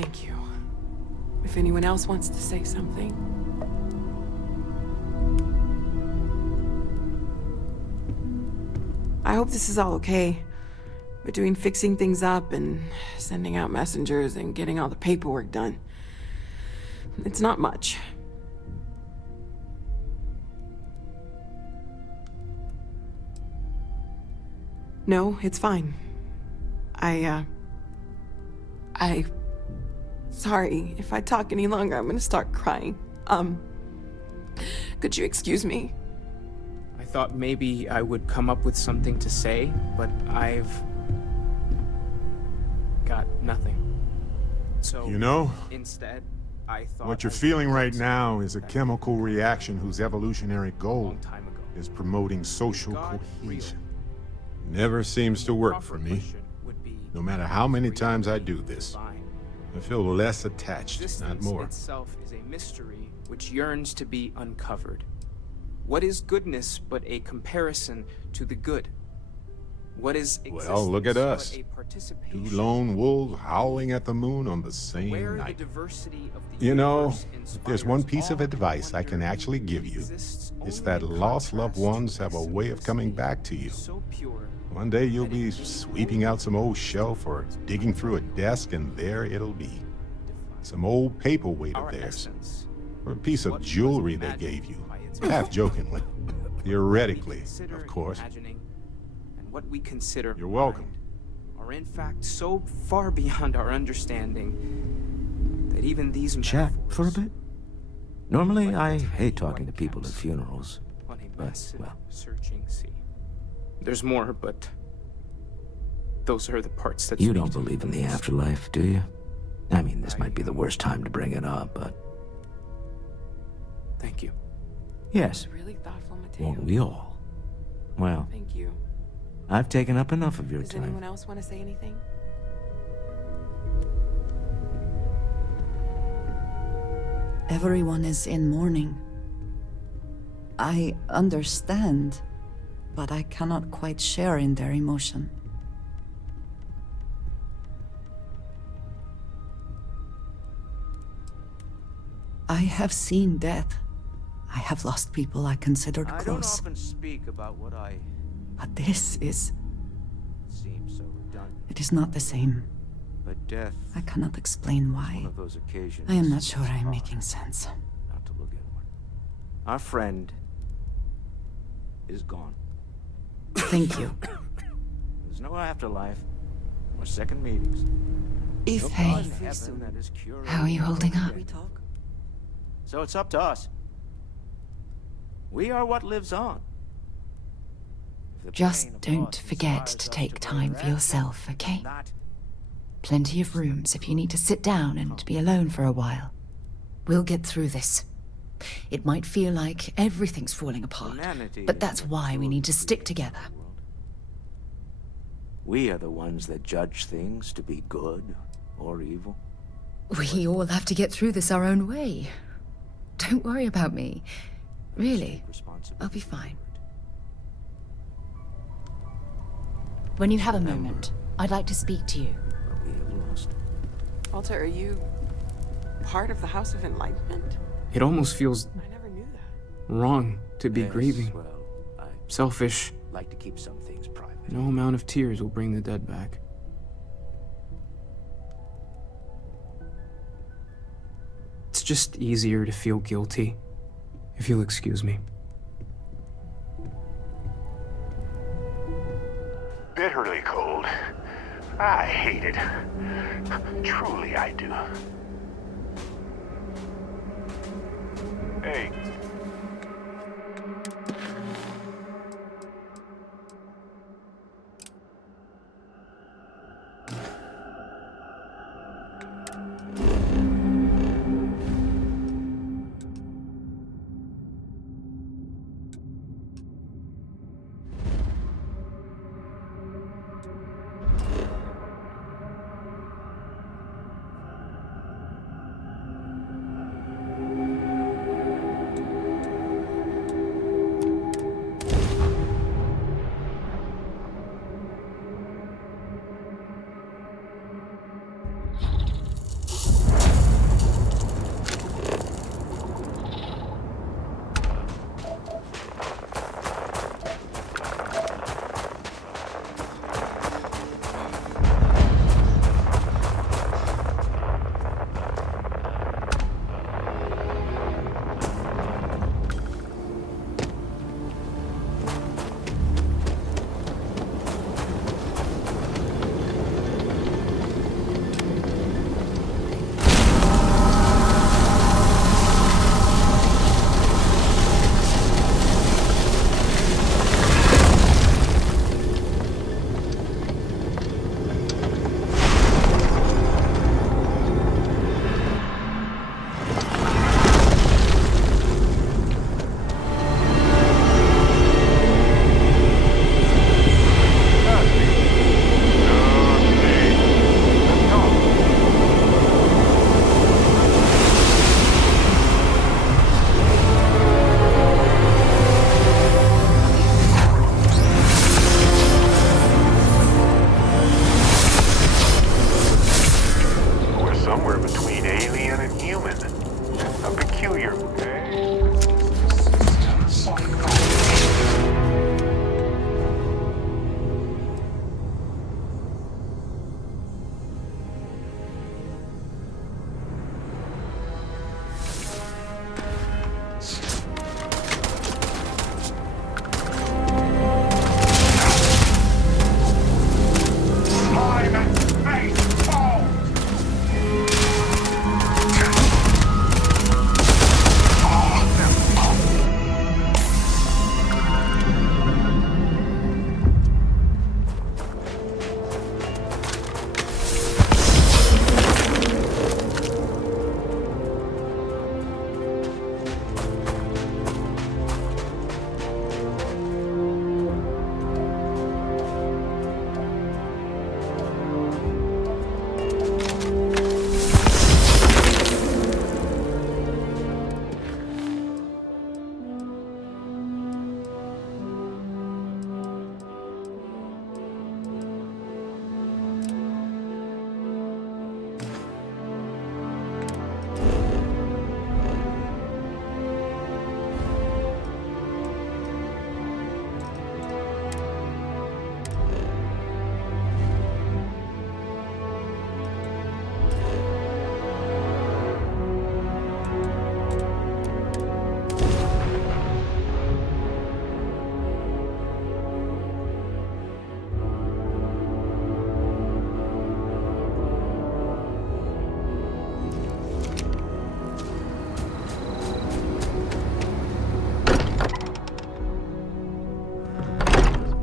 Thank you. If anyone else wants to say something. I hope this is all okay. Between fixing things up and sending out messengers and getting all the paperwork done. It's not much. No, it's fine. Sorry, if I talk any longer, I'm gonna start crying. Could you excuse me? I thought maybe I would come up with something to say, but I've got nothing. So, You know, instead, I thought what you're feeling right now is a chemical reaction whose evolutionary goal is promoting social cohesion. Never seems to work for me. No matter how many times I do this, I feel less attached, not more. Itself is a mystery which yearns to be uncovered. What is goodness but a comparison to the good? What is existence Well, look at us. but a participation? Two lone wolves howling at the moon on the same Where the night. diversity of the You know, universe if there's one piece of inspires advice all I can actually give you, exists it's only that in lost loved contrast ones to have a way of coming back to you. so pure. One day you'll be sweeping out some old shelf or digging through a desk, and there it'll be. Some old paperweight of Our theirs, essence, or a piece of what was jewelry they imagined gave you, by its half jokingly. Theoretically, consider of course. imagining, and what we consider You're welcome. mind are in fact so far beyond our understanding that even these Chat for a metaphors, bit? Normally, like I the hate tiny talking to white people at caps funerals. on a But, massive, well. searching sea. There's more, but those are the parts that You speak don't to me believe in the the most. afterlife, do you? I mean, this might be the worst time to bring it up, but Thank you. yes, Really thoughtful, Mateo. won't we all? Well, Thank you. I've taken up enough of your Does anyone time. else want to say anything? Everyone is in mourning. I understand, but I cannot quite share in their emotion. I have seen death. I have lost people I considered I don't close. often speak about what I But this is... seem so redundant, it is not the same. but death I cannot explain is why. one of those occasions. I am not sure it's I am hard making sense. Not to look inward. Our friend is gone. Thank you. There's no afterlife or second meetings. If No hey, God in heaven that is curated how are you holding up? So it's up to us. We are what lives on. If the Just pain of don't loss forget inspires to us take to time for bear yourself, action, okay? not Plenty of rooms if you need to sit down and be alone for a while. We'll get through this. It might feel like everything's falling apart, humanity but is that's what why we truly need to stick creates together. the world. We are the ones that judge things to be good or evil. We all have to get through this our own way. Don't worry about me. Really, I'll be fine. When you have a moment, I'd like to speak to you. But we have lost. Walter, are you part of the House of Enlightenment? It almost feels I never knew that. wrong to be Yes, grieving. well, I Selfish. like to keep some things private. No amount of tears will bring the dead back. It's just easier to feel guilty, if you'll excuse me. Bitterly cold. I hate it. Truly, I do. Hey.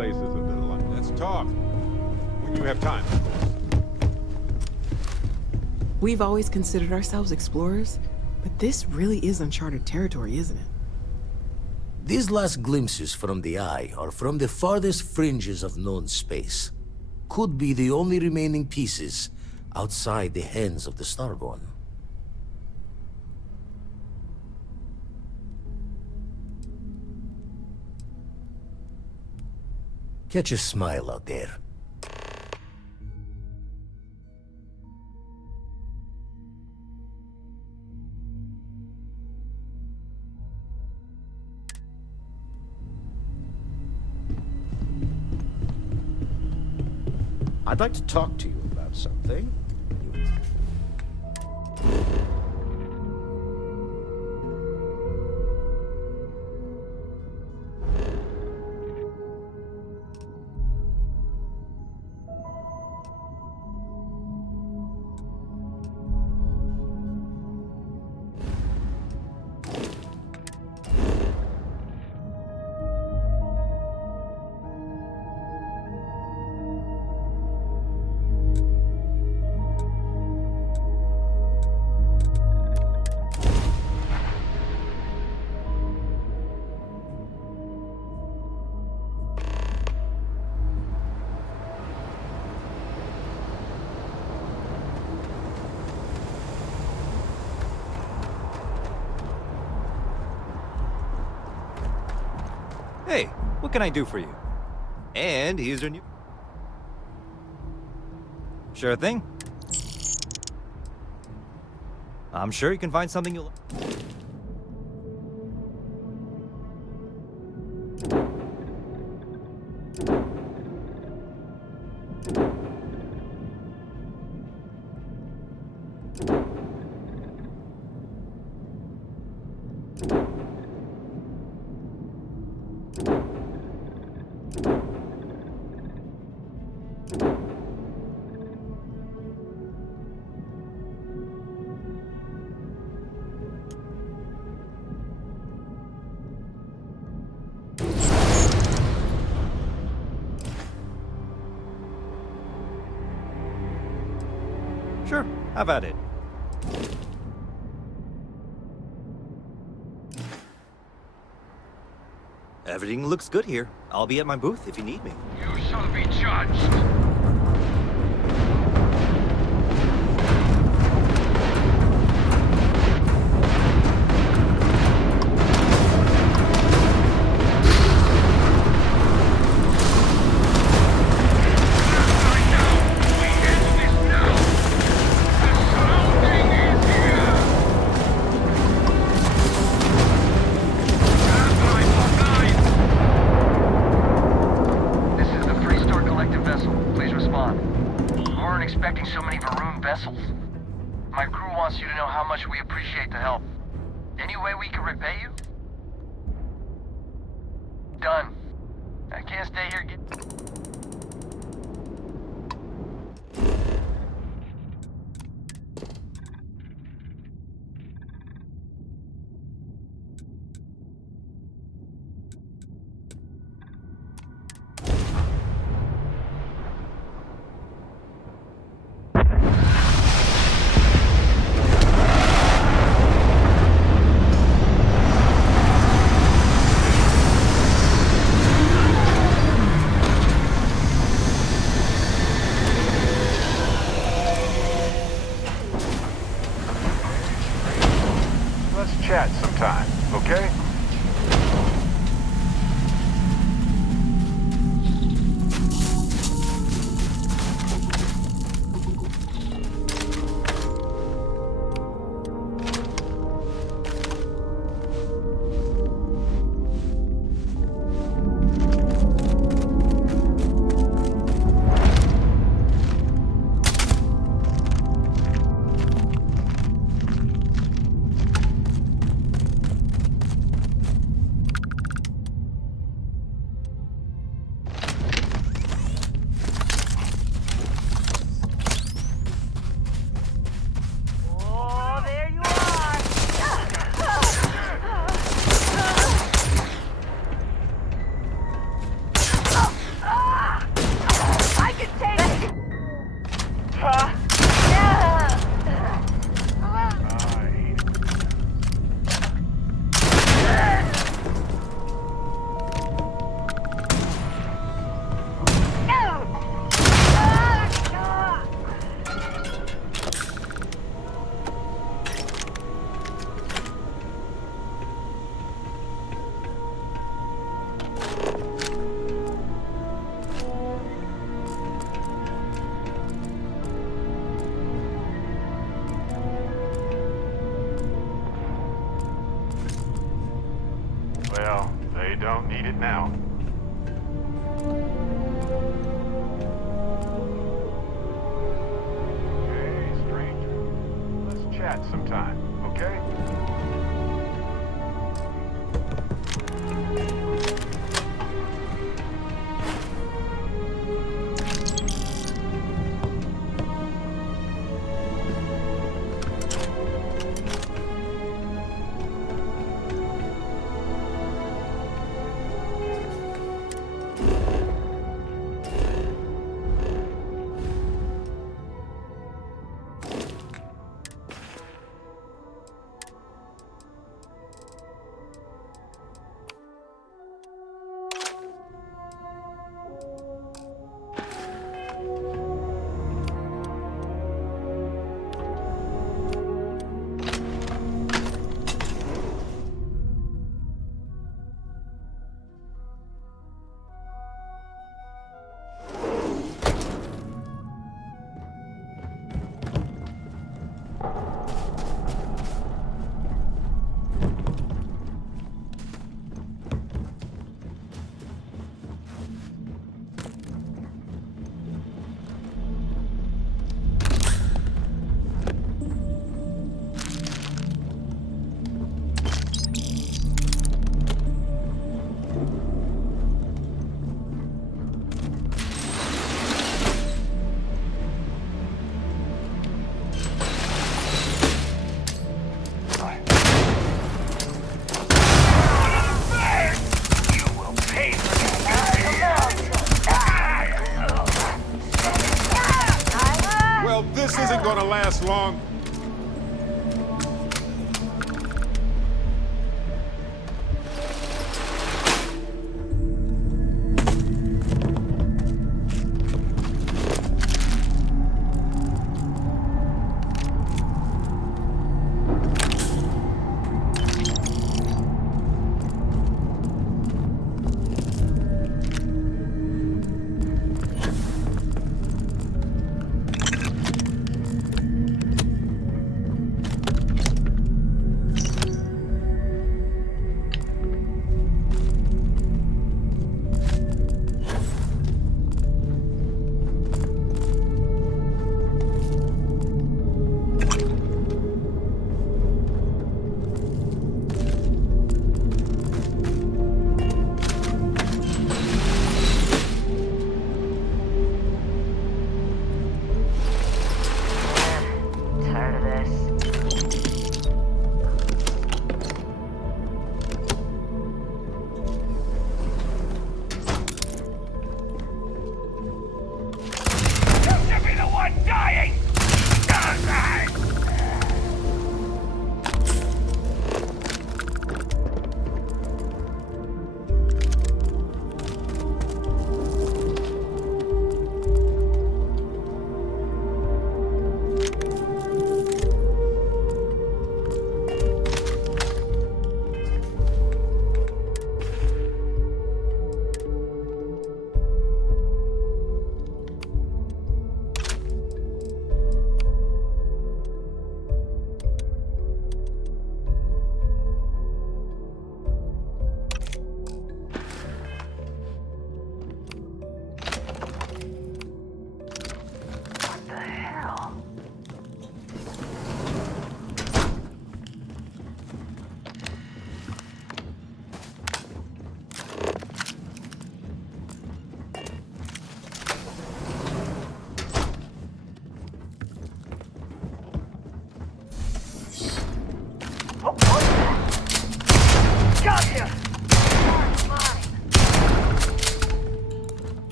place is a delight. Let's talk. When you have time. We've always considered ourselves explorers, but this really is uncharted territory, isn't it? These last glimpses from the Eye are from the farthest fringes of known space. Could be the only remaining pieces outside the hands of the Starborn. Catch a smile out there. I'd like to talk to you about something. Hey, what can I do for you? And here's your new... Sure thing. I'm sure you can find something you'll... Sure, have at it. Everything looks good here. I'll be at my booth if you need me. You shall be judged. My crew wants you to know how much we appreciate the help. Any way we can repay you? Done. I can't stay here now. Hey, stranger. Let's chat sometime, okay? This isn't gonna last long.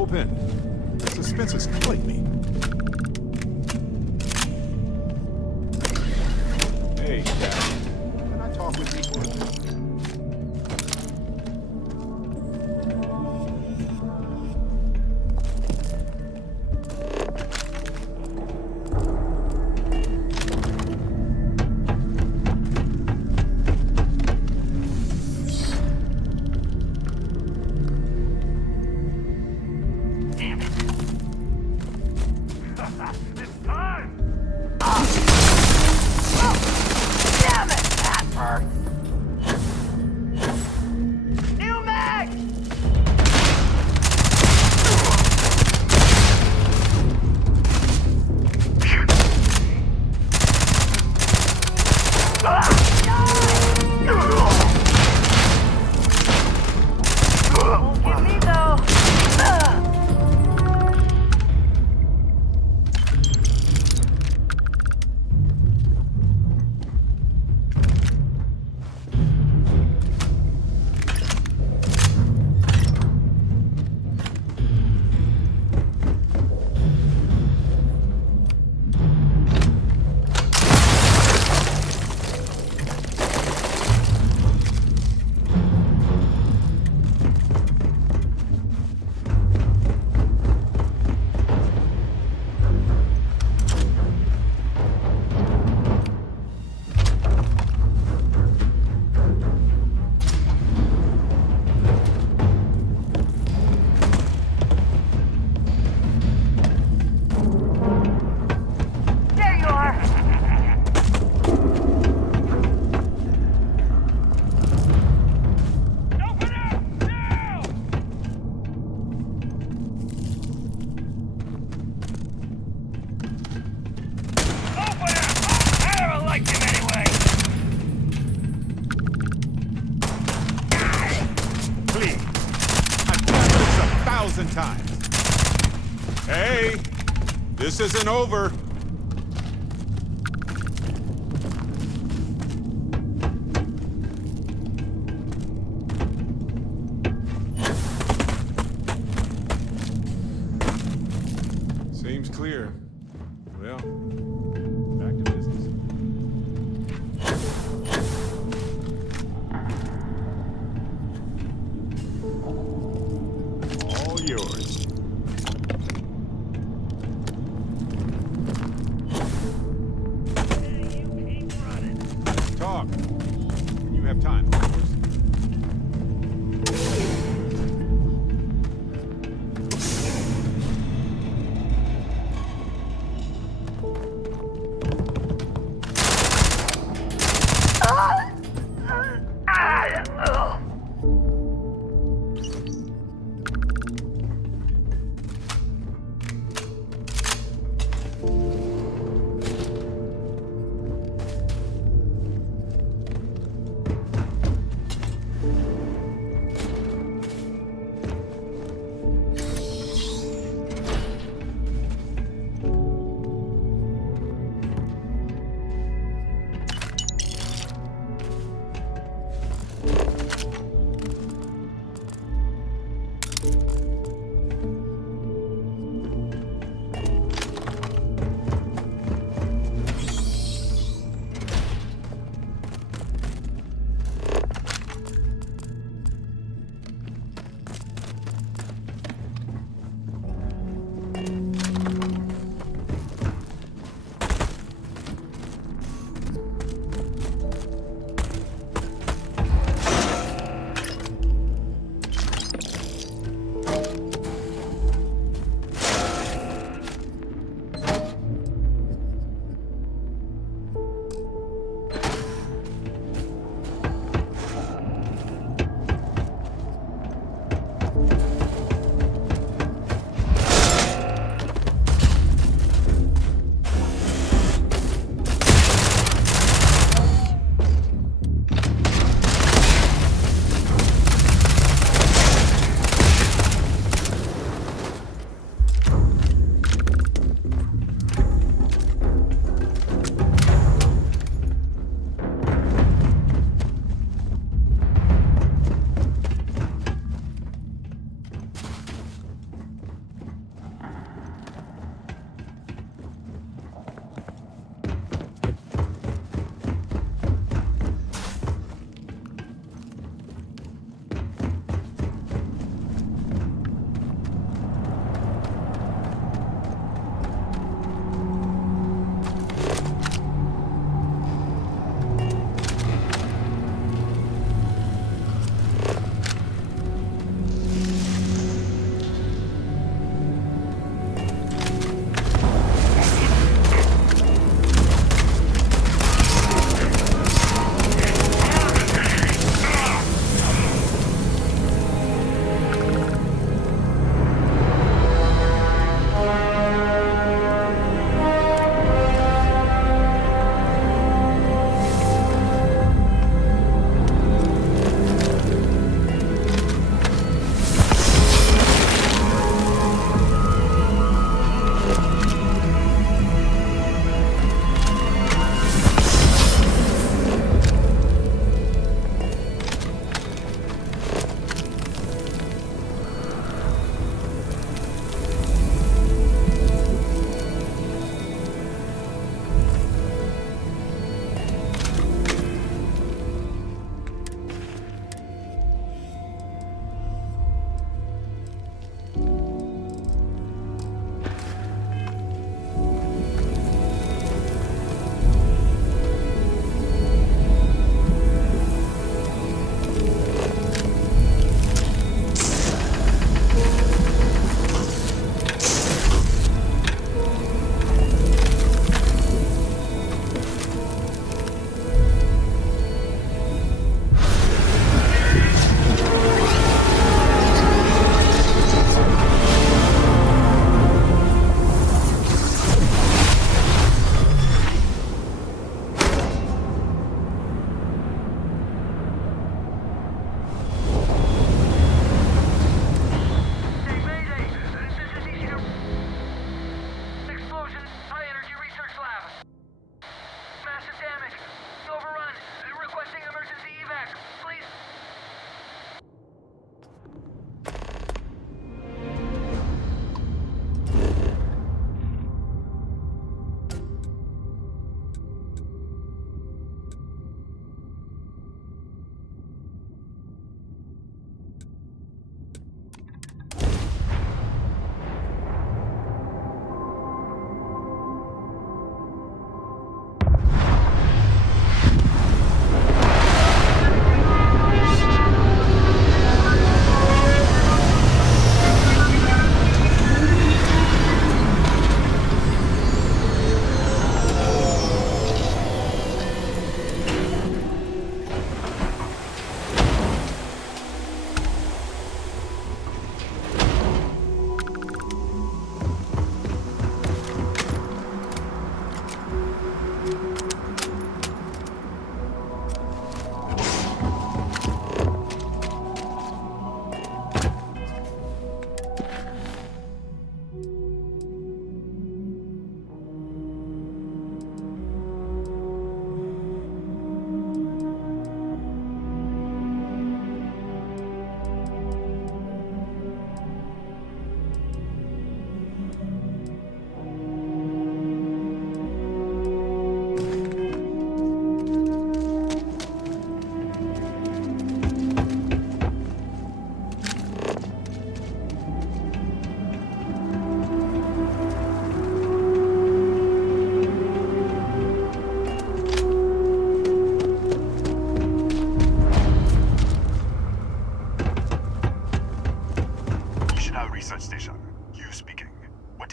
Open. The suspense is killing me. Hey, Captain. Can I talk with you for a minute? Hey, this isn't over. Seems clear. Well, back to business. All yours. Talk. When you have time, of course.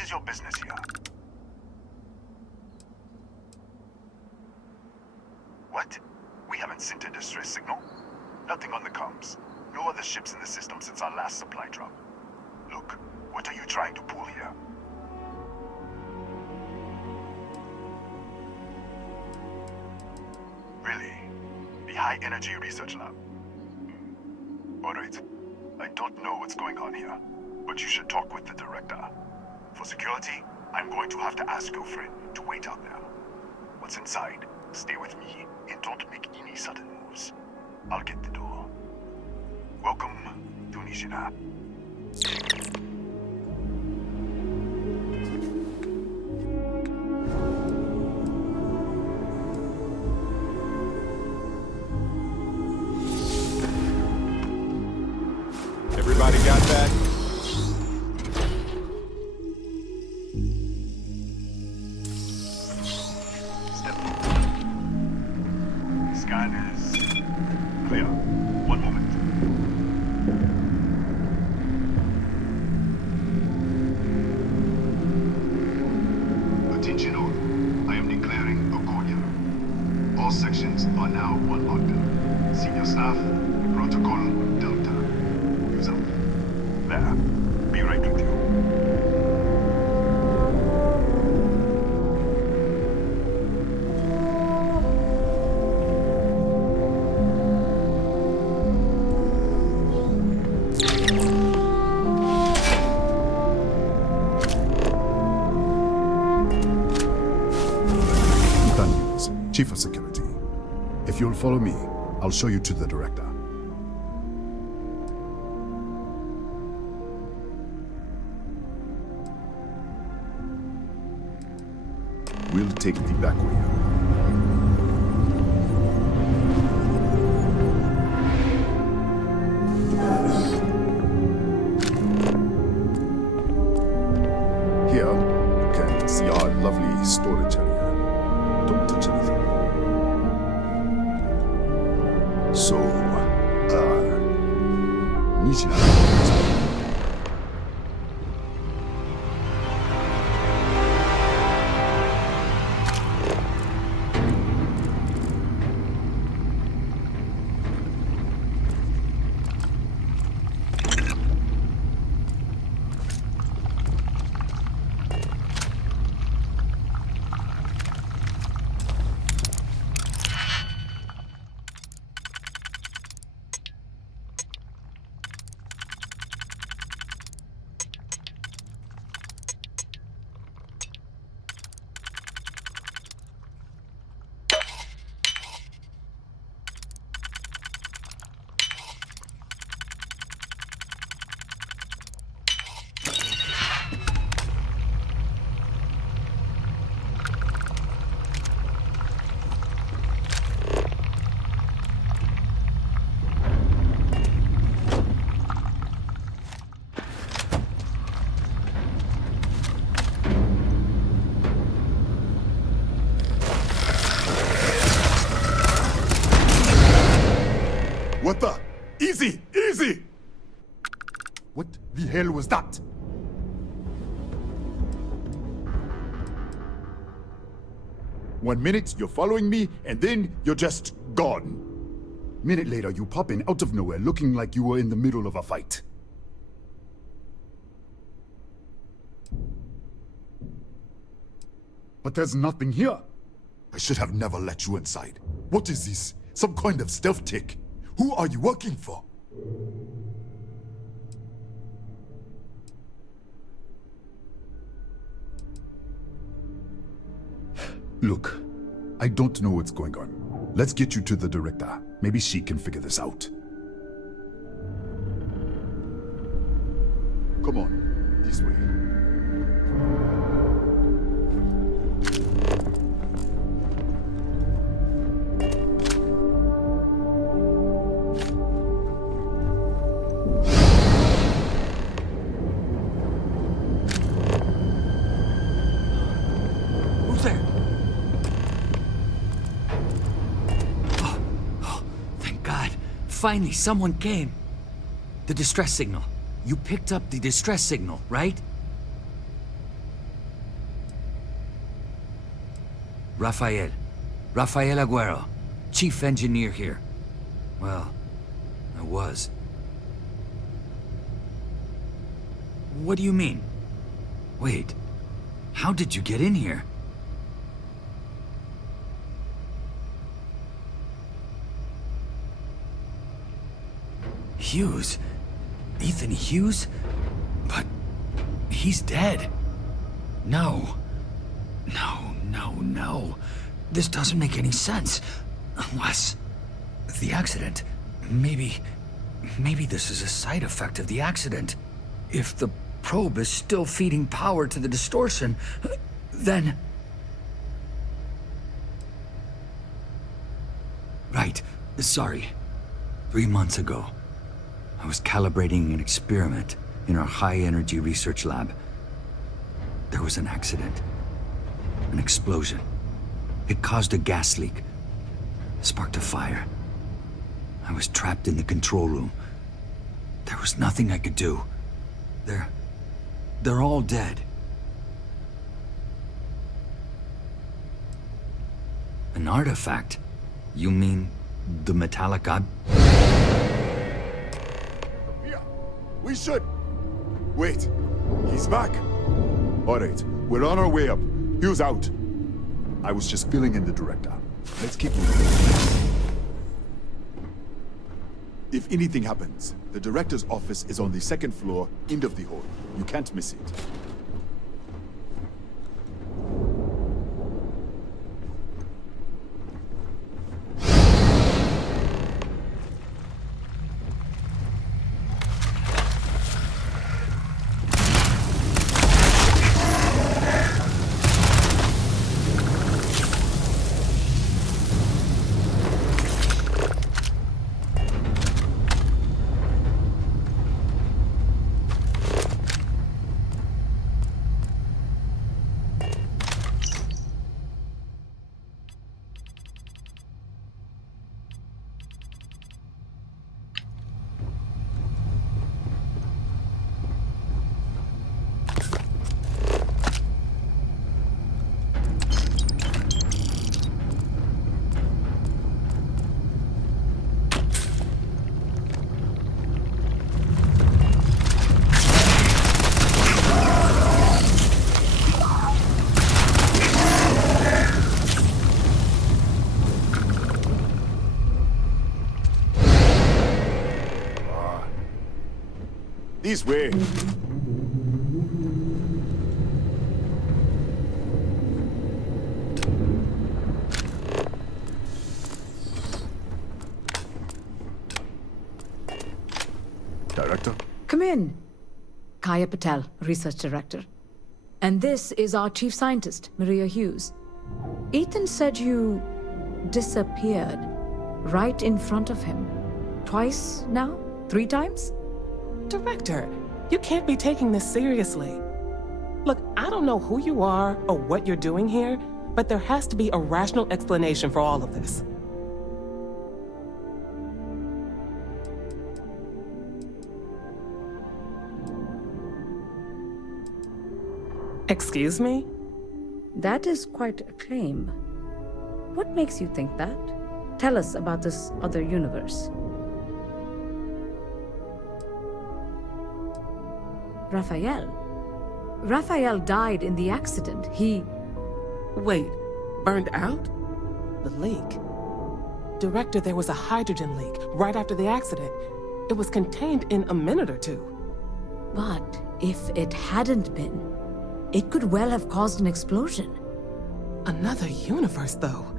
is your business here? What? We haven't sent a distress signal? Nothing on the comms. No other ships in the system since our last supply drop. Look, what are you trying to pull here? Really? The High Energy Research Lab? Alright. I don't know what's going on here, but you should talk with the director. For security, I'm going to have to ask your friend to wait out there. What's inside, stay with me, and don't make any sudden moves. I'll get the door. Welcome to Nishina. Everybody got that? Step. Scan is clear. One moment. Attention all. I am declaring a courtyard. All sections are now unlocked. Senior staff, protocol Delta. Use up. There. Be right with you. Chief of Security. If you'll follow me, I'll show you to the director. We'll take the back way. Here, you can see our lovely storage area. Don't touch anything. So, Nishina. What the? Easy! Easy! What the hell was that? One minute, you're following me, and then you're just gone. Minute later, you pop in out of nowhere looking like you were in the middle of a fight. But there's nothing here. I should have never let you inside. What is this? Some kind of stealth tick? Who are you working for? Look, I don't know what's going on. Let's get you to the director. Maybe she can figure this out. Come on, this way. Finally, someone came. The distress signal. You picked up the distress signal, right? Rafael. Rafael Aguero. Chief engineer here. Well, I was. What do you mean? Wait. How did you get in here? Hughes? Ethan Hughes? But he's dead. No. No. This doesn't make any sense. Unless... the accident. Maybe this is a side effect of the accident. If the probe is still feeding power to the distortion, then... Right. Sorry. 3 months ago, I was calibrating an experiment in our high-energy research lab. There was an accident. An explosion. It caused a gas leak. Sparked a fire. I was trapped in the control room. There was nothing I could do. They're all dead. An artifact? You mean the metallic Yeah, we should. Wait, he's back. All right, we're on our way up. Hughes out. I was just filling in the director. Let's keep moving. If anything happens, the director's office is on the second floor, end of the hall. You can't miss it. This way. Director? Come in. Kaya Patel, Research Director. And this is our Chief Scientist, Maria Hughes. Ethan said you disappeared right in front of him. Twice now? 3 times? Director, you can't be taking this seriously. Look, I don't know who you are or what you're doing here, but there has to be a rational explanation for all of this. Excuse me? That is quite a claim. What makes you think that? Tell us about this other universe. Raphael died in the accident. He... Wait, burned out? The leak. Director, there was a hydrogen leak right after the accident. It was contained in a minute or 2. But if it hadn't been, it could well have caused an explosion. Another universe, though.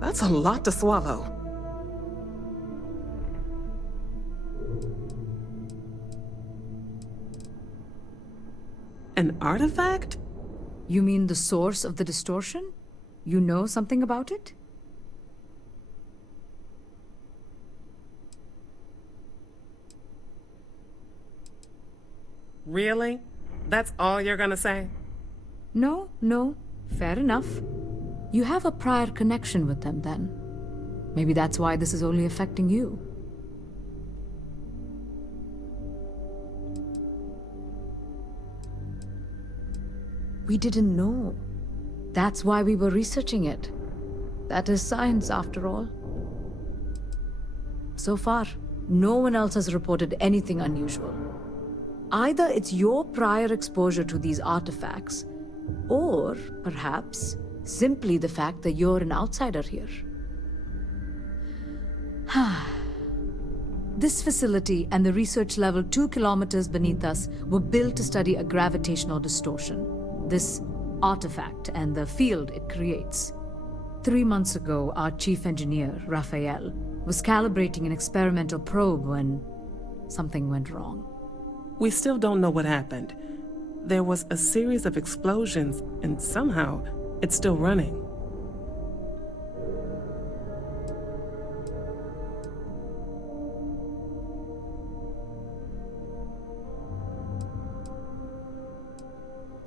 That's a lot to swallow. An artifact? You mean the source of the distortion? You know something about it? Really? That's all you're gonna say? No. Fair enough. You have a prior connection with them, then. Maybe that's why this is only affecting you. We didn't know. That's why we were researching it. That is science, after all. So far, no one else has reported anything unusual. Either it's your prior exposure to these artifacts, or perhaps simply the fact that you're an outsider here. This facility and the research level 2 kilometers beneath us were built to study a gravitational distortion, this artifact and the field it creates. 3 months ago, our chief engineer, Raphael, was calibrating an experimental probe when something went wrong. We still don't know what happened. There was a series of explosions, and somehow it's still running.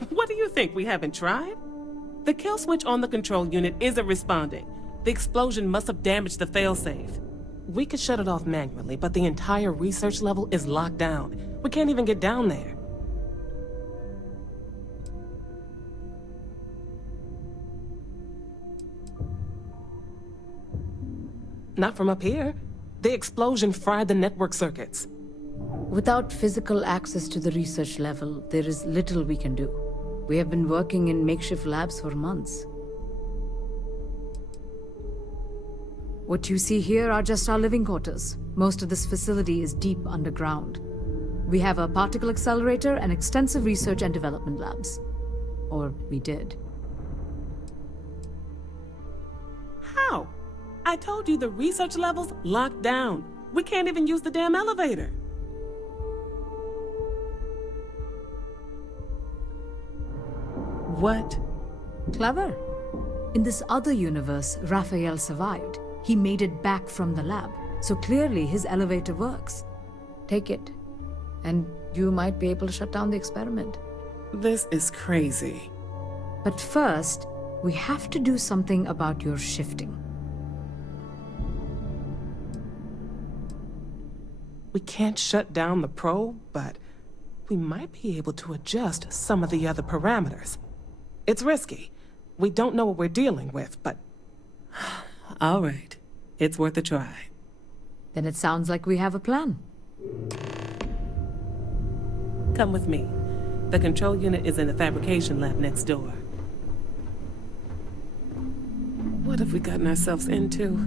What do you think? We haven't tried? The kill switch on the control unit isn't responding. The explosion must have damaged the failsafe. We could shut it off manually, but the entire research level is locked down. We can't even get down there. Not from up here. The explosion fried the network circuits. Without physical access to the research level, there is little we can do. We have been working in makeshift labs for months. What you see here are just our living quarters. Most of this facility is deep underground. We have a particle accelerator and extensive research and development labs. Or we did. How? I told you the research level's locked down. We can't even use the damn elevator. What? Clever. In this other universe, Raphael survived. He made it back from the lab, so clearly his elevator works. Take it, and you might be able to shut down the experiment. This is crazy. But first, we have to do something about your shifting. We can't shut down the probe, but we might be able to adjust some of the other parameters. It's risky. We don't know what we're dealing with, but... All right. It's worth a try. Then it sounds like we have a plan. Come with me. The control unit is in the fabrication lab next door. What have we gotten ourselves into?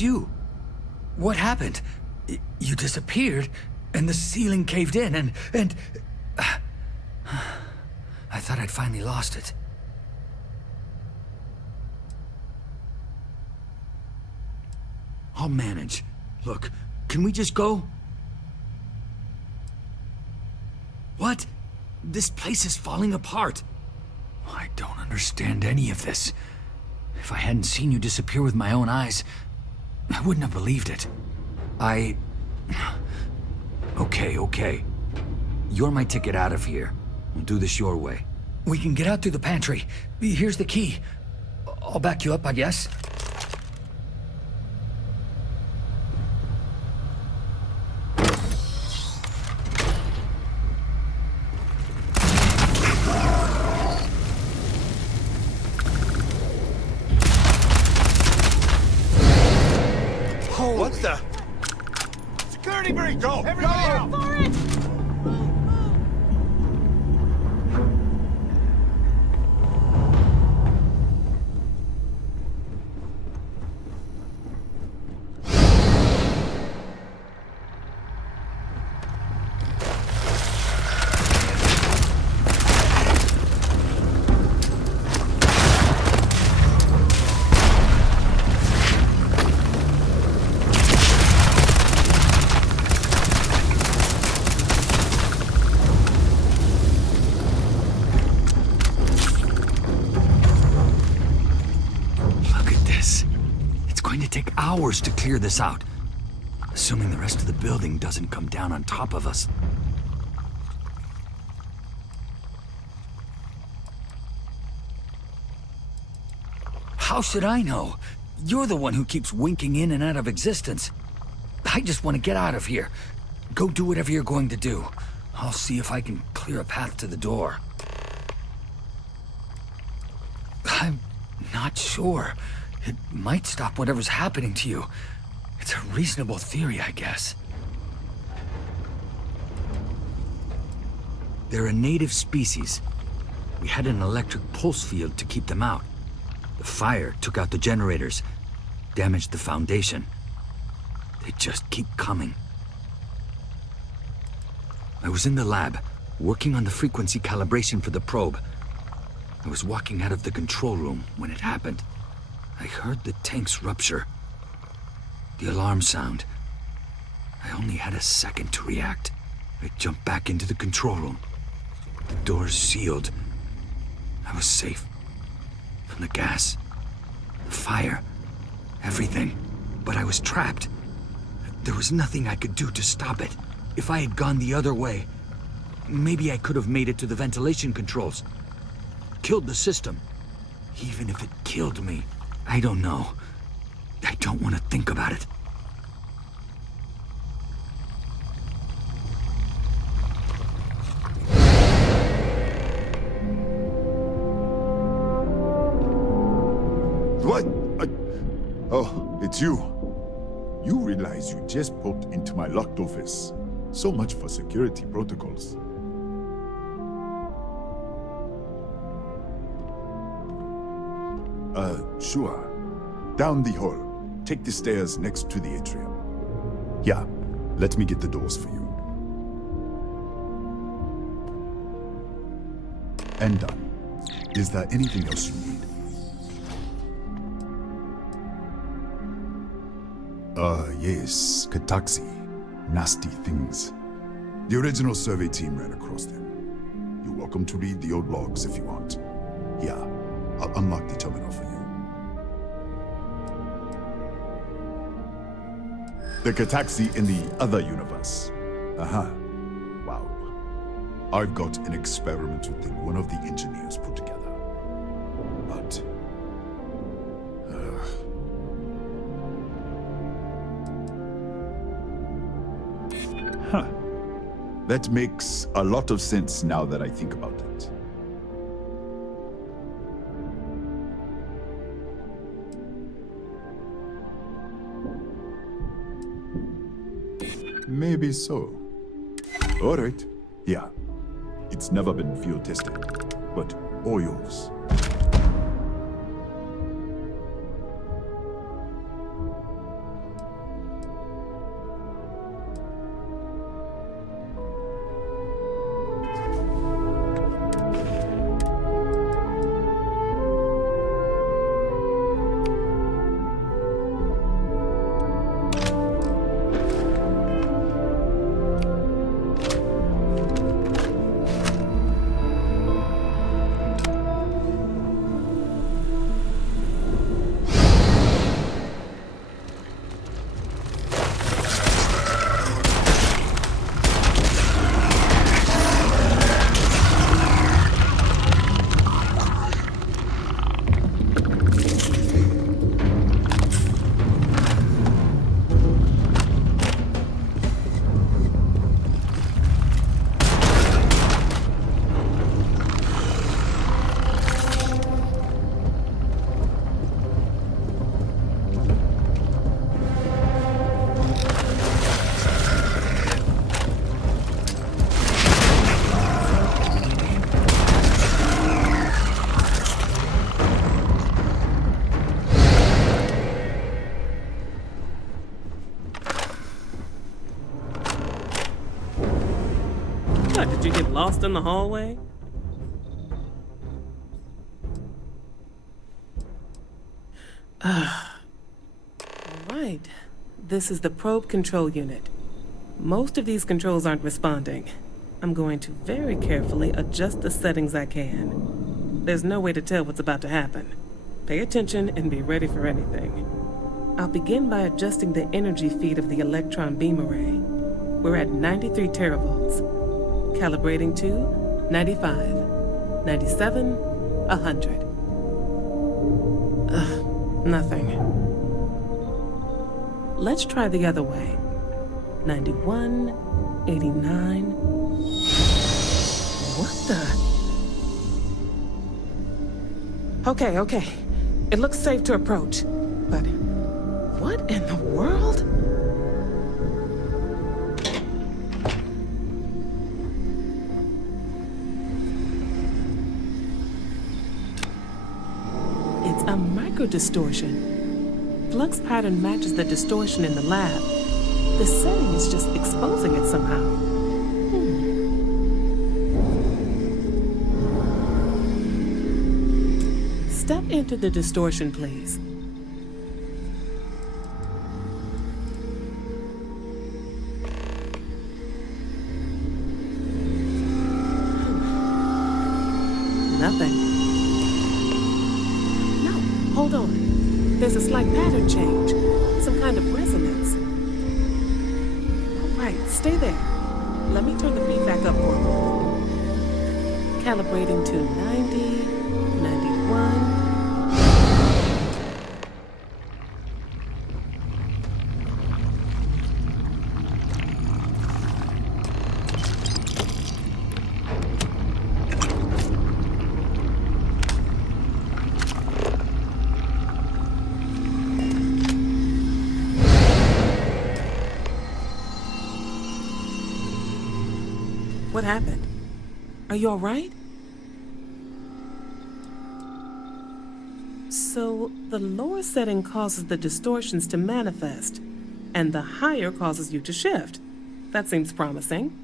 It's you. What happened? You disappeared, and the ceiling caved in, and... I thought I'd finally lost it. I'll manage. Look, can we just go? What? This place is falling apart. I don't understand any of this. If I hadn't seen you disappear with my own eyes, I wouldn't have believed it. Okay. You're my ticket out of here. We'll do this your way. We can get out through the pantry. Here's the key. I'll back you up, I guess. What the? Security breach! Go! Everybody out! For it! Hours to clear this out, assuming the rest of the building doesn't come down on top of us. How should I know? You're the one who keeps winking in and out of existence. I just want to get out of here. Go do whatever you're going to do. I'll see if I can clear a path to the door. I'm not sure. It might stop whatever's happening to you. It's a reasonable theory, I guess. They're a native species. We had an electric pulse field to keep them out. The fire took out the generators, damaged the foundation. They just keep coming. I was in the lab, working on the frequency calibration for the probe. I was walking out of the control room when it happened. I heard the tanks rupture. The alarm sound. I only had a second to react. I jumped back into the control room. The doors sealed. I was safe. From the gas, the fire, everything. But I was trapped. There was nothing I could do to stop it. If I had gone the other way, maybe I could have made it to the ventilation controls. Killed the system. Even if it killed me. I don't know. I don't want to think about it. What? Oh, it's you. You realize you just poked into my locked office. So much for security protocols. Sure. Down the hall. Take the stairs next to the atrium. Yeah, let me get the doors for you. And done. Is there anything else you need? Yes, Pt.II. Nasty things. The original survey team ran across them. You're welcome to read the old logs if you want. Yeah, I'll unlock the terminal for you. The Pt.II in the other universe. Wow. I've got an experimental thing one of the engineers put together. But... That makes a lot of sense now that I think about it. Maybe so. All right. Yeah. It's never been field tested, but all yours. What, did you get lost in the hallway? Alright. This is the probe control unit. Most of these controls aren't responding. I'm going to very carefully adjust the settings I can. There's no way to tell what's about to happen. Pay attention and be ready for anything. I'll begin by adjusting the energy feed of the electron beam array. We're at 93 teravolts. Calibrating to 95, 97, 100. Nothing. Let's try the other way. 91, 89. What the? Okay. It looks safe to approach. But what in the world? It's a microdistortion. Flux pattern matches the distortion in the lab. The setting is just exposing it somehow. Step into the distortion, please. Nothing. No, hold on. There's a slight pattern change. Some kind of resonance. All right, stay there. Let me turn the feedback up for a moment. Calibrating to 90, 91. What happened? Are you all right? So, the lower setting causes the distortions to manifest, and the higher causes you to shift. That seems promising.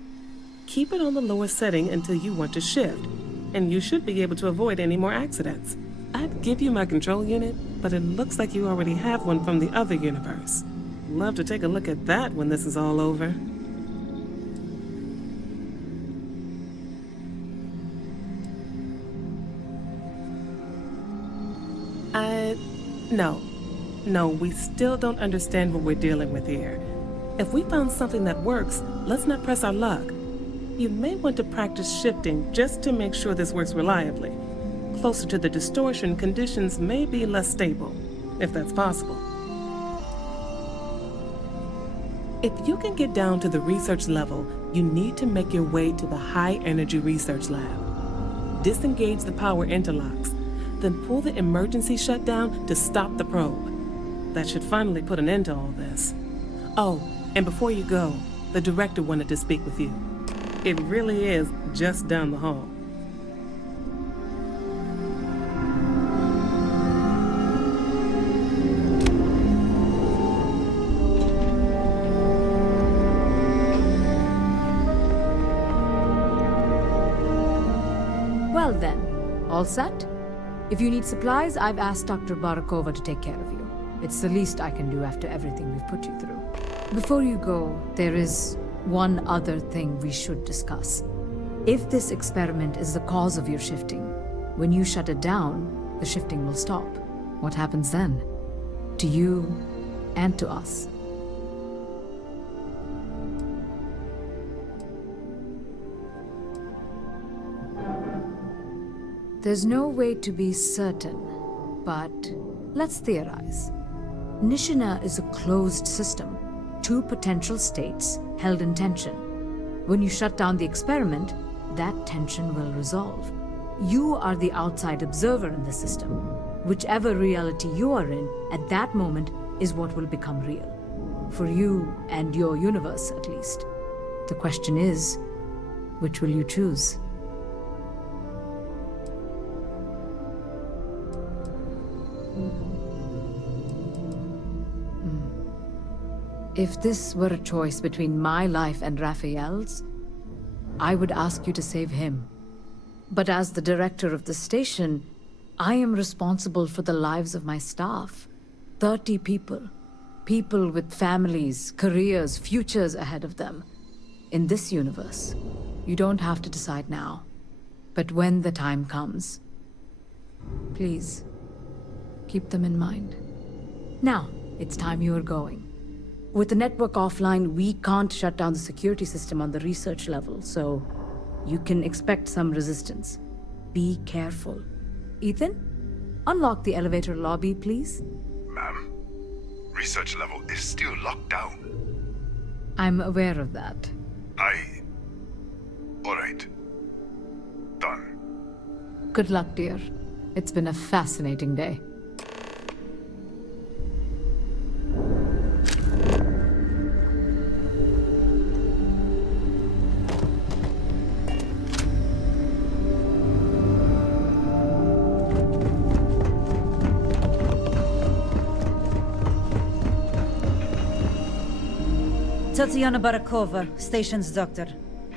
Keep it on the lower setting until you want to shift, and you should be able to avoid any more accidents. I'd give you my control unit, but it looks like you already have one from the other universe. Love to take a look at that when this is all over. No, we still don't understand what we're dealing with here. If we found something that works, let's not press our luck. You may want to practice shifting just to make sure this works reliably. Closer to the distortion, conditions may be less stable, if that's possible. If you can get down to the research level, you need to make your way to the high-energy research lab. Disengage the power interlocks, then pull the emergency shutdown to stop the probe. That should finally put an end to all this. Oh, and before you go, the director wanted to speak with you. It really is just down the hall. Well then, all set? If you need supplies, I've asked Dr. Barakova to take care of you. It's the least I can do after everything we've put you through. Before you go, there is one other thing we should discuss. If this experiment is the cause of your shifting, when you shut it down, the shifting will stop. What happens then? To you and to us. There's no way to be certain, but let's theorize. Nishina is a closed system, two potential states held in tension. When you shut down the experiment, that tension will resolve. You are the outside observer in the system. Whichever reality you are in at that moment is what will become real. For you and your universe, at least. The question is, which will you choose? If this were a choice between my life and Raphael's, I would ask you to save him. But as the director of the station, I am responsible for the lives of my staff. 30 people. People with families, careers, futures ahead of them. In this universe, you don't have to decide now. But when the time comes, please, keep them in mind. Now, it's time you are going. With the network offline, we can't shut down the security system on the research level, so you can expect some resistance. Be careful. Ethan, unlock the elevator lobby, please. Ma'am, research level is still locked down. I'm aware of that. Alright. Done. Good luck, dear. It's been a fascinating day. Tatiana Barakova, station's doctor.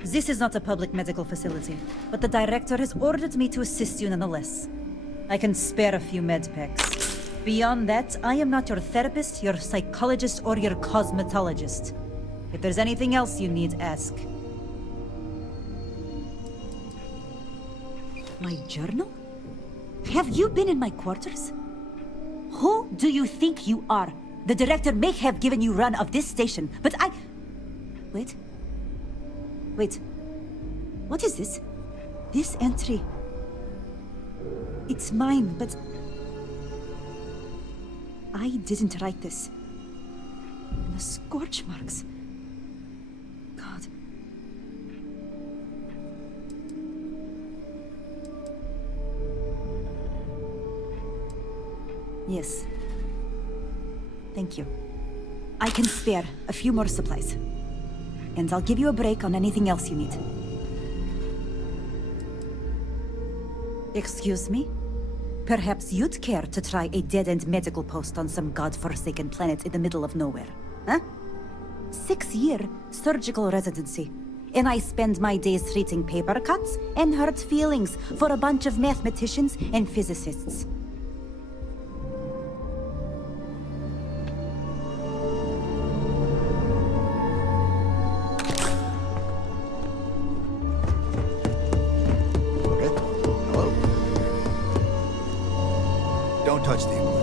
This is not a public medical facility, but the director has ordered me to assist you nonetheless. I can spare a few med packs. Beyond that, I am not your therapist, your psychologist, or your cosmetologist. If there's anything else you need, ask. My journal? Have you been in my quarters? Who do you think you are? The director may have given you run of this station, but I... Wait. What is this? This entry... It's mine, but... I didn't write this. And the scorch marks... God... Yes. Thank you. I can spare a few more supplies. And I'll give you a break on anything else you need. Excuse me? Perhaps you'd care to try a dead-end medical post on some godforsaken planet in the middle of nowhere, huh? 6-year surgical residency. And I spend my days treating paper cuts and hurt feelings for a bunch of mathematicians and physicists. Don't touch the equipment.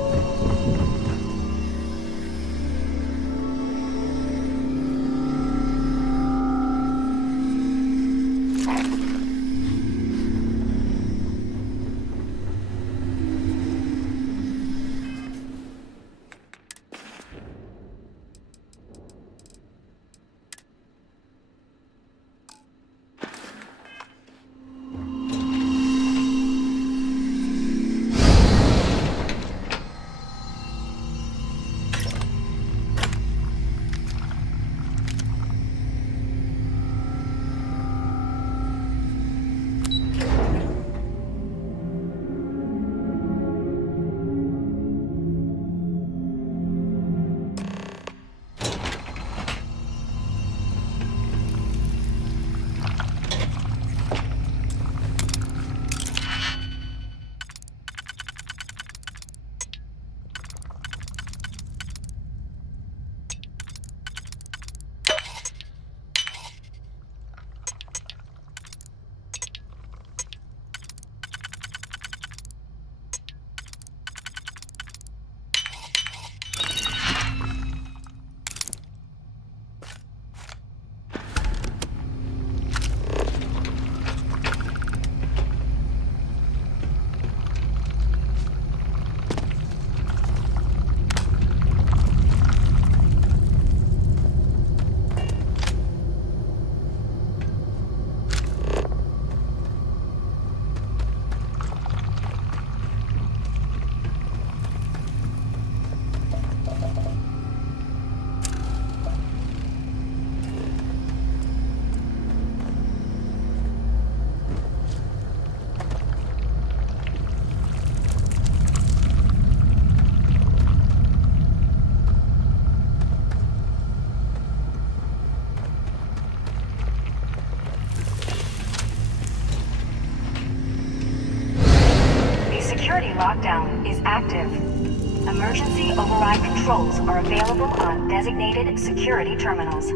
lockdown is active. Emergency override controls are available on designated security terminals.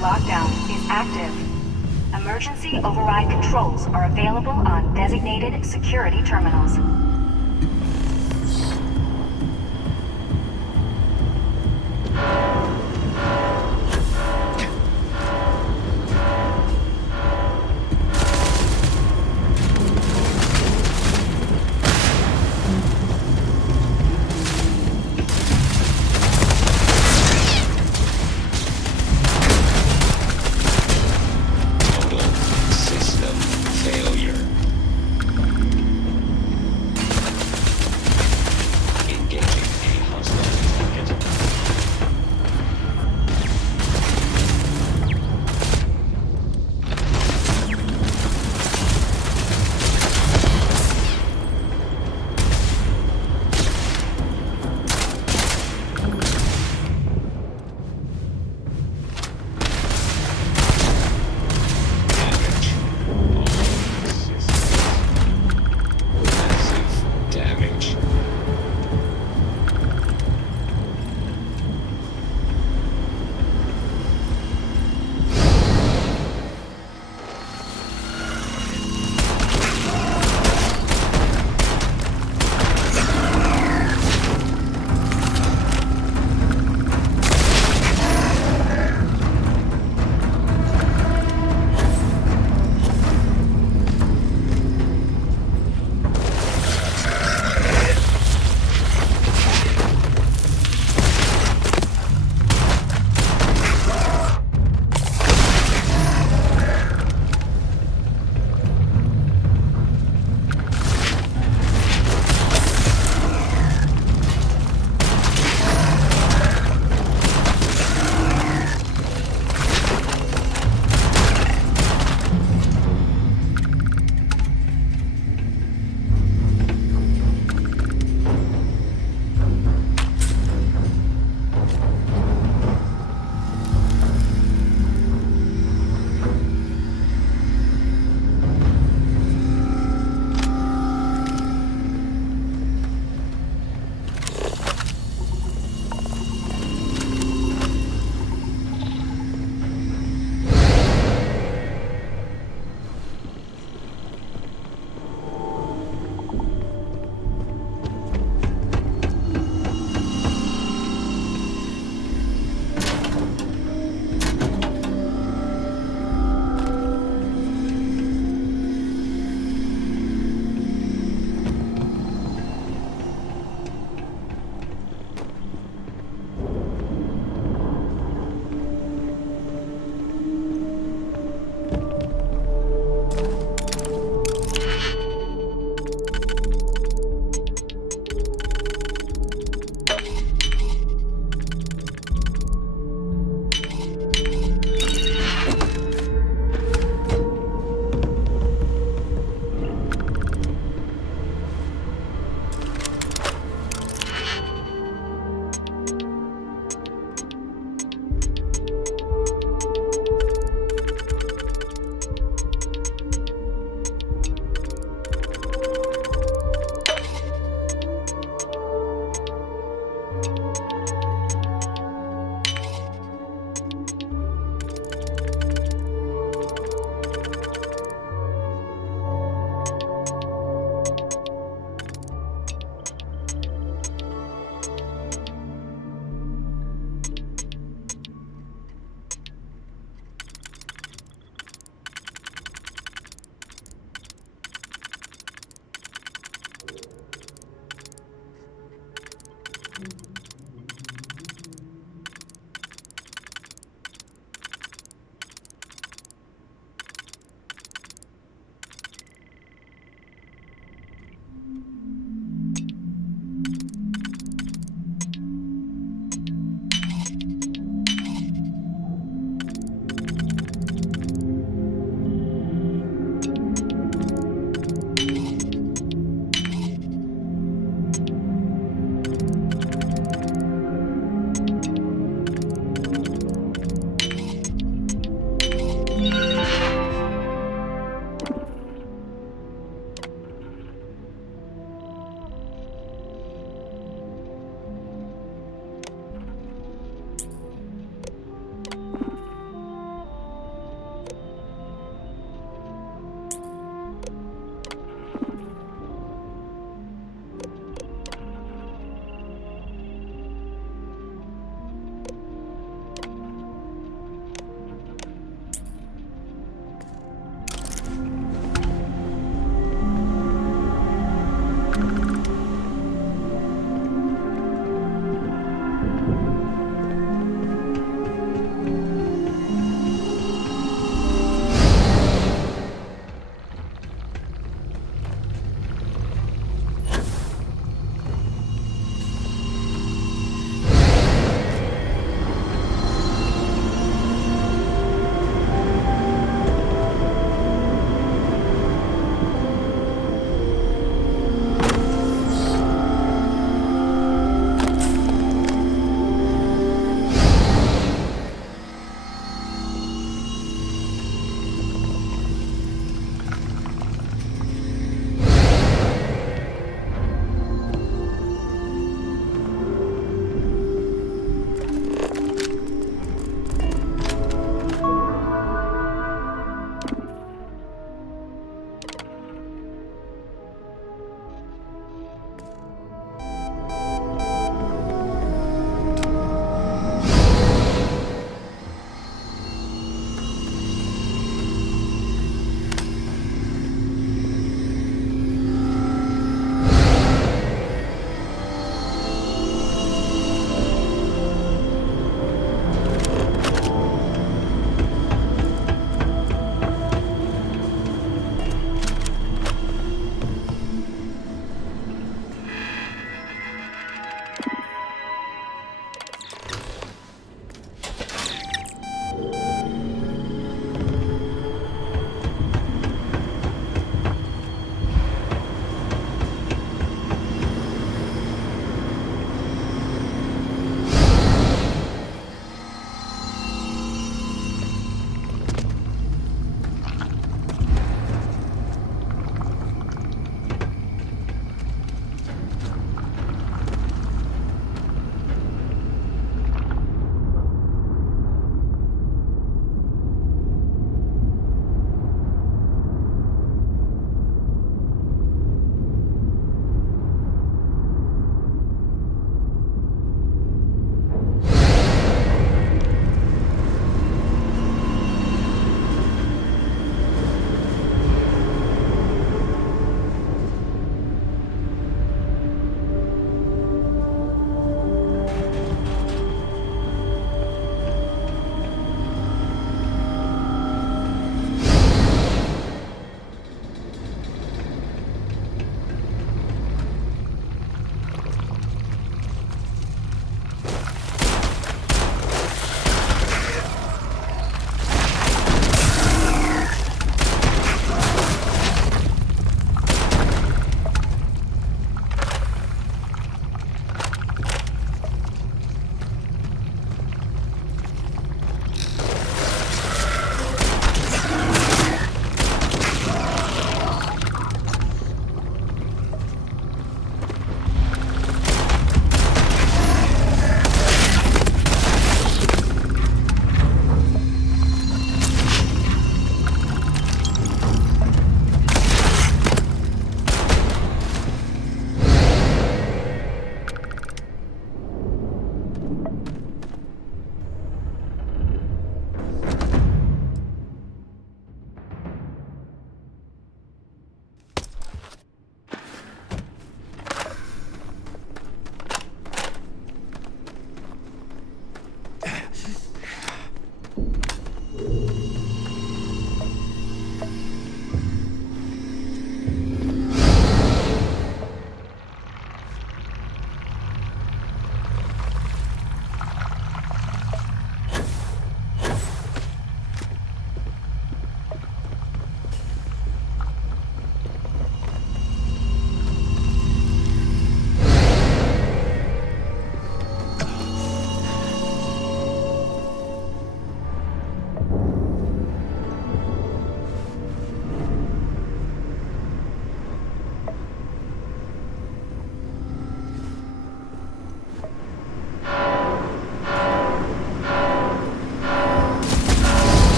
lockdown is active. Emergency override controls are available on designated security terminals.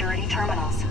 security terminals.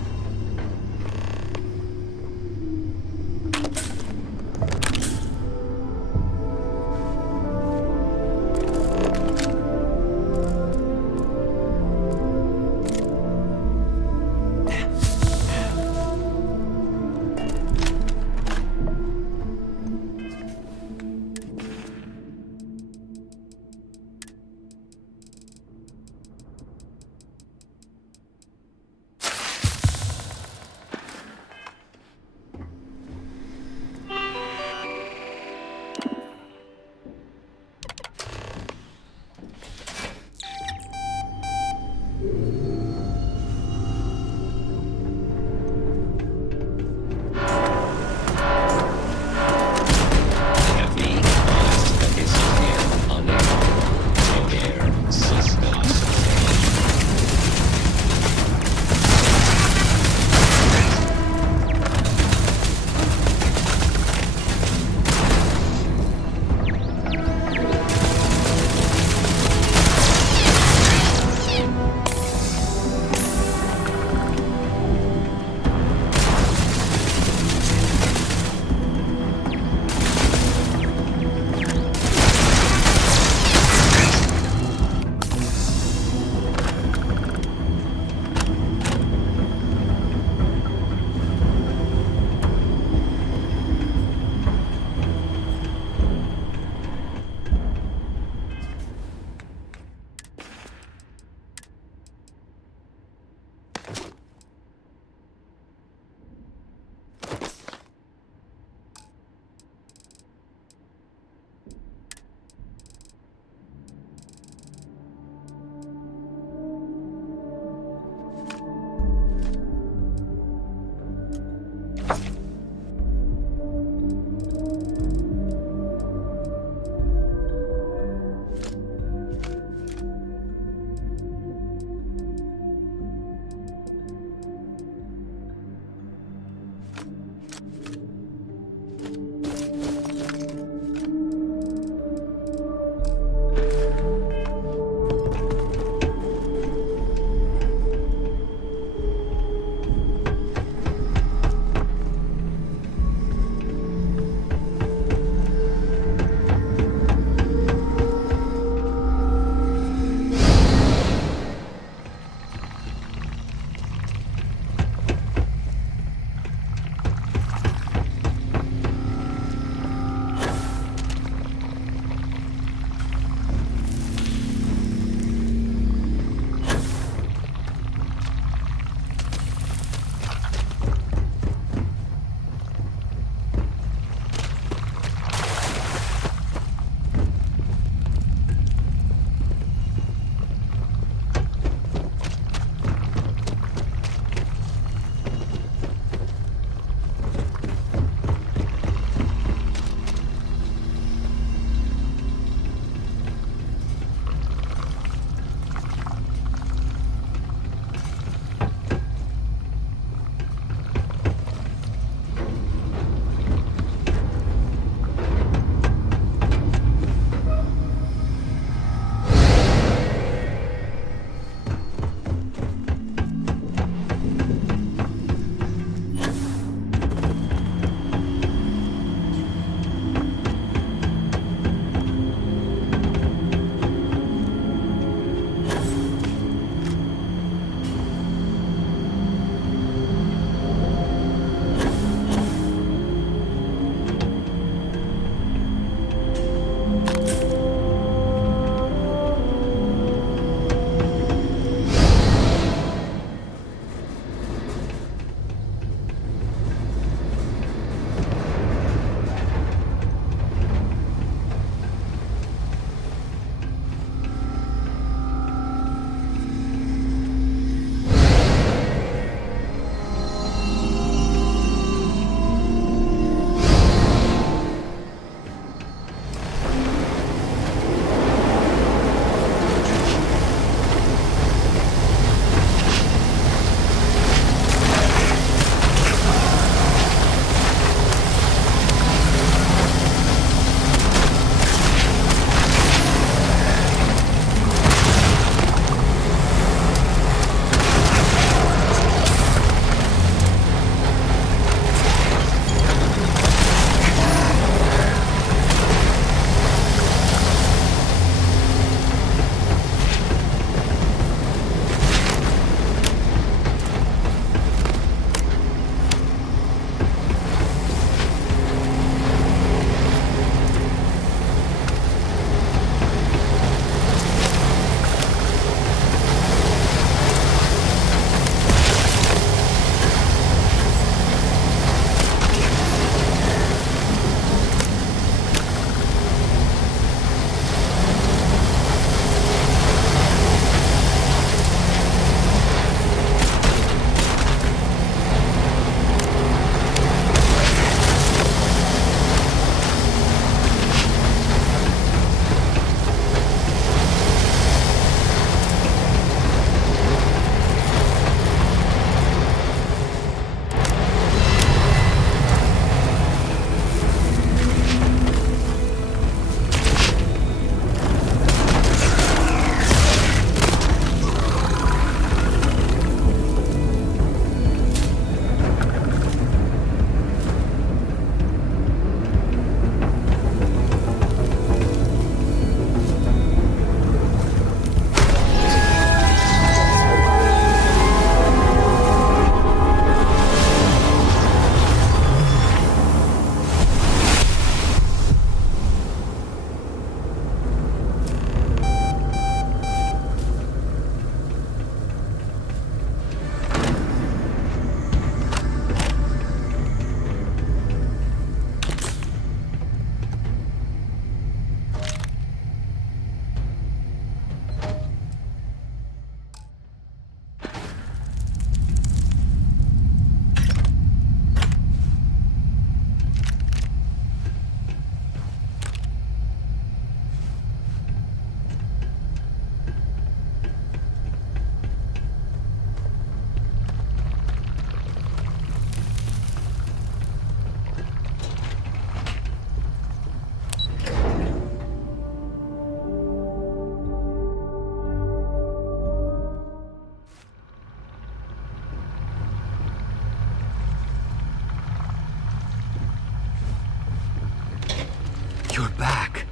You're back.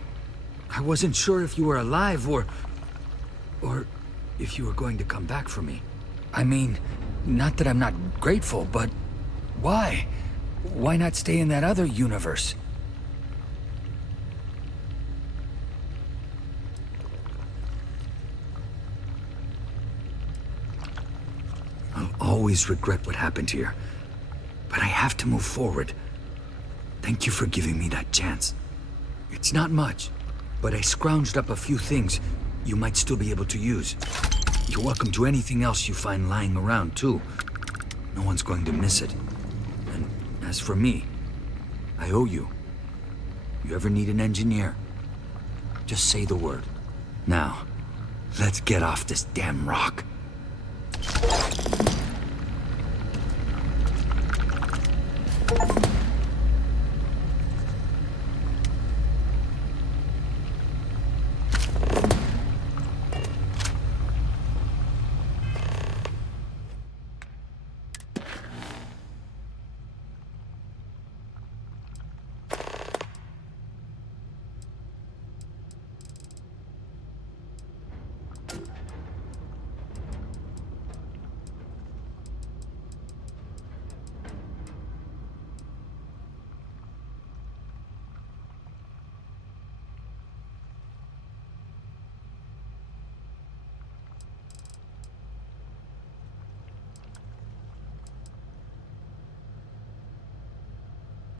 I wasn't sure if you were alive or if you were going to come back for me. I mean, not that I'm not grateful, but why? Why not stay in that other universe? I'll always regret what happened here, but I have to move forward. Thank you for giving me that chance. It's not much, but I scrounged up a few things you might still be able to use. You're welcome to anything else you find lying around, too. No one's going to miss it. And as for me, I owe you. You ever need an engineer, just say the word. Now, let's get off this damn rock.